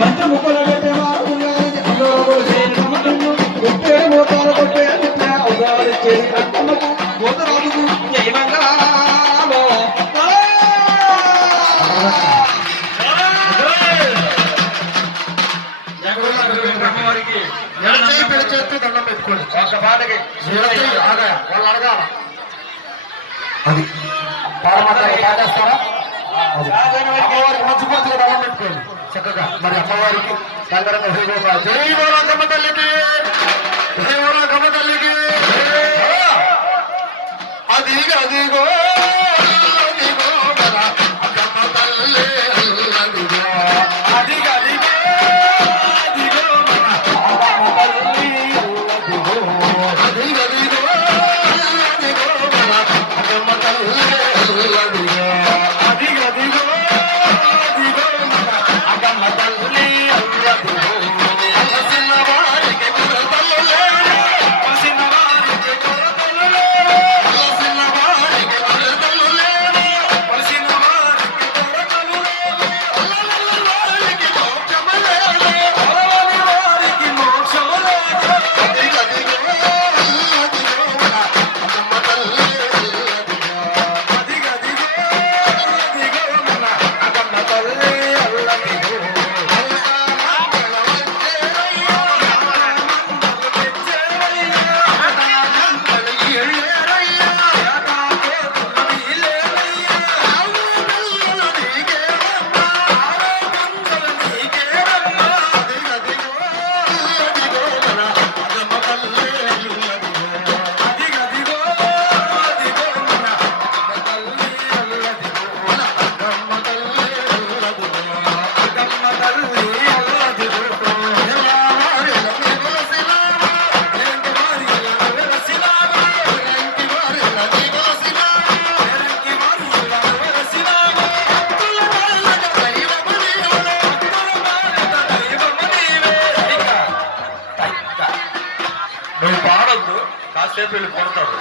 మంచి ముక్కలు పెట్టేవారు కొట్టే మోతాలు కొట్టే అవసరాలు చేసి రక్తమ్మకు మోతరాజుకు జయమంగళాలో దండం పెట్టుకోండి ఒక పాటకి వాళ్ళు అడగాల అది పాటేస్తారా అమ్మవారికి మంచి పూర్తిగా దండం పెట్టుకోండి చక్కగా మరి అమ్మవారికి సంగరంగా జై గమ్మ తల్లికి జై గమ్మ తల్లికి అదిగో అదిగో నువ్వు పాడద్దు కాసేపు వెళ్ళి కొడతాడు